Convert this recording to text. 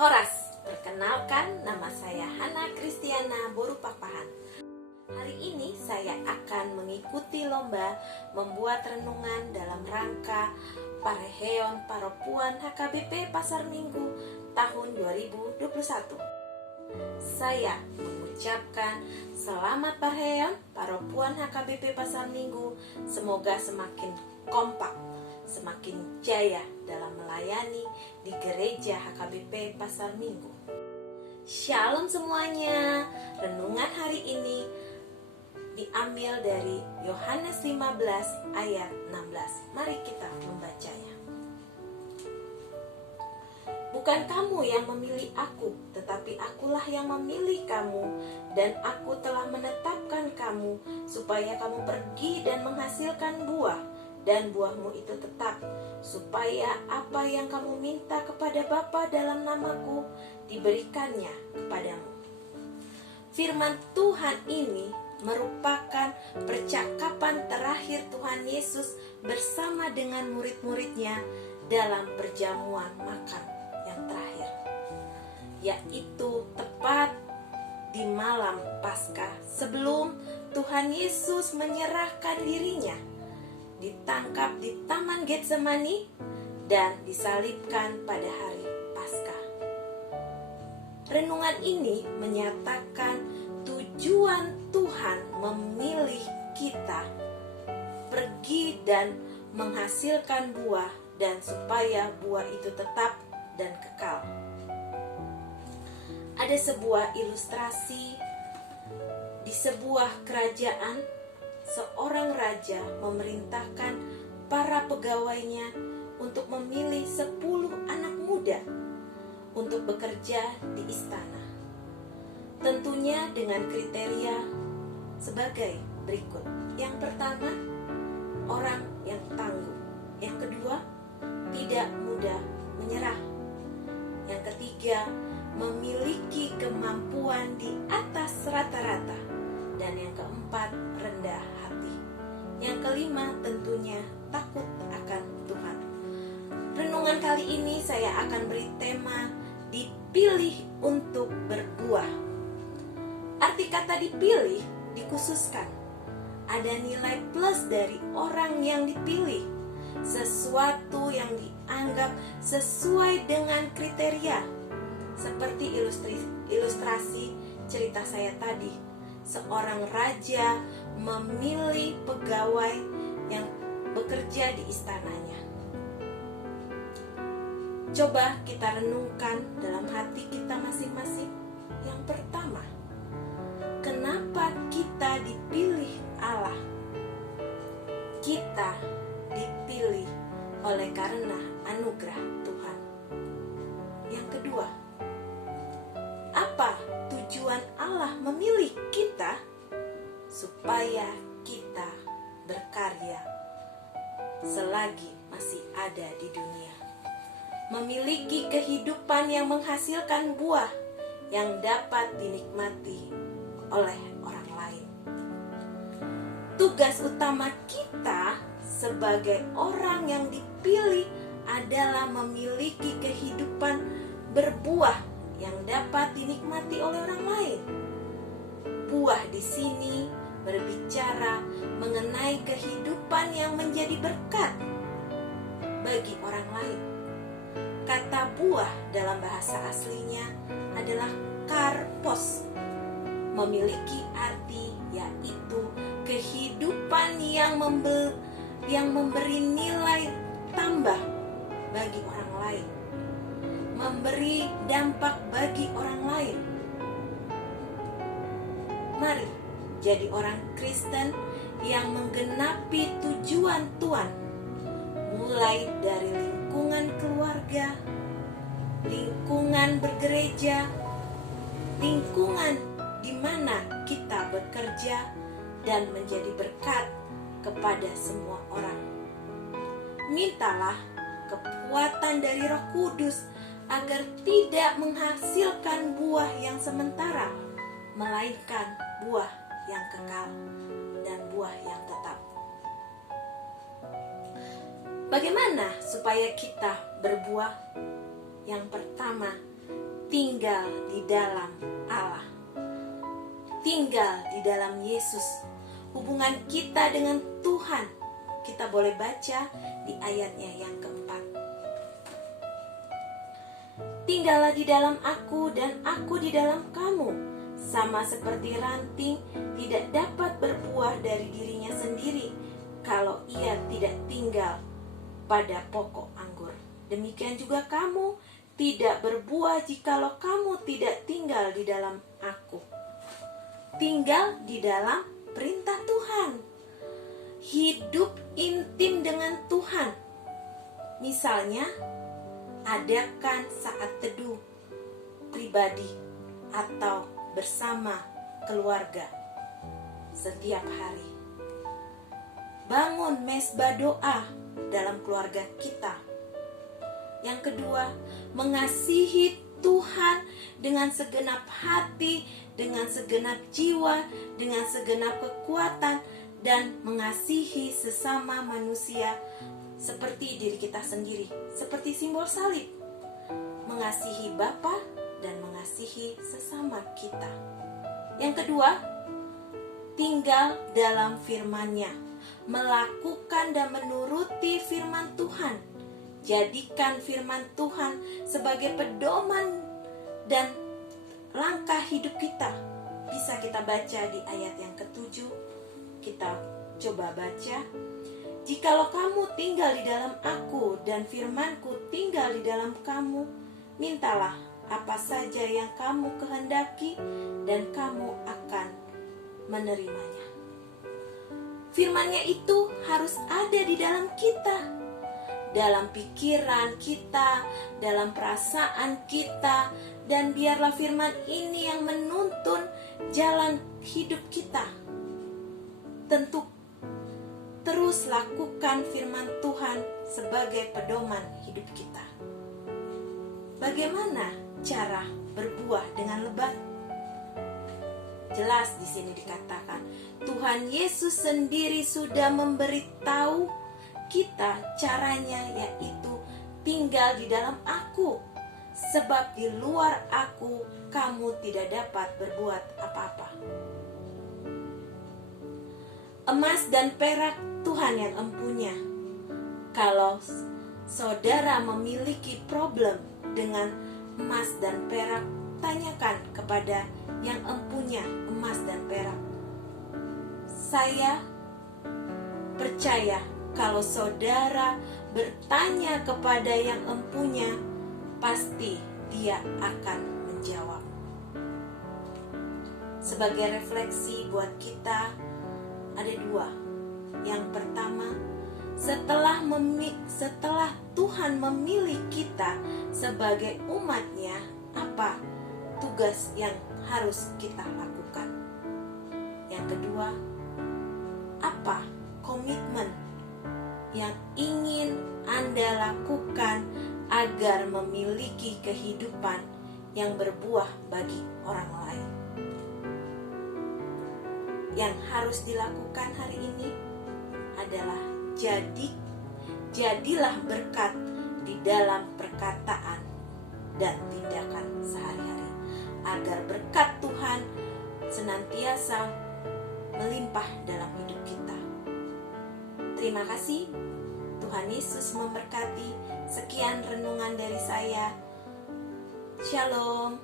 Horas, perkenalkan nama saya Hana Kristiana Borupapahan. Hari ini saya akan mengikuti lomba membuat renungan dalam rangka Parheon Paropuan HKBP Pasar Minggu tahun 2021. Saya mengucapkan selamat Parheon Paropuan HKBP Pasar Minggu. Semoga semakin kompak, semakin jaya dalam melayani di gereja HKBP Pasar Minggu. Shalom semuanya. Renungan hari ini diambil dari Yohanes 15 ayat 16. Mari kita membacanya. Bukan kamu yang memilih aku, tetapi akulah yang memilih kamu, dan aku telah menetapkan kamu supaya kamu pergi dan menghasilkan buah, dan buahmu itu tetap, supaya apa yang kamu minta kepada Bapa dalam namaku diberikannya kepadamu. Firman Tuhan ini merupakan percakapan terakhir Tuhan Yesus bersama dengan murid-muridnya dalam perjamuan makan yang terakhir, yaitu tepat di malam Paskah sebelum Tuhan Yesus menyerahkan dirinya, ditangkap di Taman Getsemani dan disalibkan pada hari Paskah. Renungan ini menyatakan tujuan Tuhan memilih kita pergi dan menghasilkan buah, dan supaya buah itu tetap dan kekal. Ada sebuah ilustrasi di sebuah kerajaan. Seorang raja memerintahkan para pegawainya untuk memilih 10 anak muda untuk bekerja di istana. Tentunya dengan kriteria sebagai berikut. Yang pertama, orang yang tangguh. Yang kedua, tidak mudah menyerah. Yang ketiga, memiliki kemampuan di atas rata-rata. Dan yang keempat, rendah hati. Yang kelima, tentunya takut akan Tuhan. Renungan kali ini saya akan beri tema dipilih untuk berbuah. Arti kata dipilih dikhususkan. Ada nilai plus dari orang yang dipilih, sesuatu yang dianggap sesuai dengan kriteria. Seperti ilustrasi cerita saya tadi. Seorang raja memilih pegawai yang bekerja di istananya. Coba kita renungkan dalam hati kita masing-masing. Yang pertama, kenapa kita dipilih Allah? Kita dipilih oleh karena anugerah Tuhan. Yang kedua, apa tujuan Allah memilih kita? Supaya kita berkarya selagi masih ada di dunia, memiliki kehidupan yang menghasilkan buah yang dapat dinikmati oleh orang lain. Tugas utama kita sebagai orang yang dipilih adalah memiliki kehidupan berbuah yang dapat dinikmati oleh orang lain. Buah di sini berbicara mengenai kehidupan yang menjadi berkat bagi orang lain. Kata buah dalam bahasa aslinya adalah karpos, memiliki arti yaitu kehidupan yang memberi nilai tambah bagi orang lain, memberi dampak bagi orang lain. Mari jadi orang Kristen yang menggenapi tujuan Tuhan, mulai dari lingkungan keluarga, lingkungan bergereja, lingkungan di mana kita bekerja, dan menjadi berkat kepada semua orang. Mintalah kekuatan dari Roh Kudus agar tidak menghasilkan buah yang sementara, melainkan buah yang kekal dan buah yang tetap. Bagaimana supaya kita berbuah? Yang pertama, tinggal di dalam Allah, tinggal di dalam Yesus. Hubungan kita dengan Tuhan, kita boleh baca di ayatnya yang keempat. Tinggallah di dalam aku dan aku di dalam kamu, sama seperti ranting tidak dapat berbuah dari dirinya sendiri kalau ia tidak tinggal pada pokok anggur. Demikian juga kamu tidak berbuah jikalau kamu tidak tinggal di dalam aku. Tinggal di dalam perintah Tuhan. Hidup intim dengan Tuhan. Misalnya, adakan saat teduh pribadi atau bersama keluarga setiap hari. Bangun mesbah doa dalam keluarga kita. Yang kedua, mengasihi Tuhan dengan segenap hati, dengan segenap jiwa, dengan segenap kekuatan, dan mengasihi sesama manusia seperti diri kita sendiri, seperti simbol salib. Mengasihi Bapa dan mengasihi sesama kita. Yang kedua, tinggal dalam firman-Nya, melakukan dan menuruti firman Tuhan. Jadikan firman Tuhan sebagai pedoman dan langkah hidup kita. Bisa kita baca di ayat yang ke-7. Kita coba baca. Jikalau kamu tinggal di dalam aku dan firmanku tinggal di dalam kamu, mintalah apa saja yang kamu kehendaki dan kamu akan menerimanya. Firman-Nya itu harus ada di dalam kita, dalam pikiran kita, dalam perasaan kita, dan biarlah firman ini yang menuntun jalan hidup kita. Tentu terus lakukan firman Tuhan sebagai pedoman hidup kita. Bagaimana cara berbuah dengan lebat? Jelas di sini dikatakan, Tuhan Yesus sendiri sudah memberitahu kita caranya, yaitu tinggal di dalam aku. Sebab di luar aku kamu tidak dapat berbuat apa-apa. Emas dan perak Tuhan yang empunya. Kalau saudara memiliki problem dengan emas dan perak, tanyakan kepada yang empunya emas dan perak. Saya percaya kalau saudara bertanya kepada yang empunya, pasti dia akan menjawab. Sebagai refleksi buat kita, ada dua. Yang pertama, setelah Tuhan memilih kita sebagai umat-Nya, apa tugas yang harus kita lakukan? Yang kedua, apa komitmen yang ingin Anda lakukan agar memiliki kehidupan yang berbuah bagi orang lain? Yang harus dilakukan hari ini adalah jadilah berkat di dalam perkataan dan tindakan sehari-hari, agar berkat Tuhan senantiasa melimpah dalam hidup kita. Terima kasih. Tuhan Yesus memberkati. Sekian renungan dari saya. Shalom.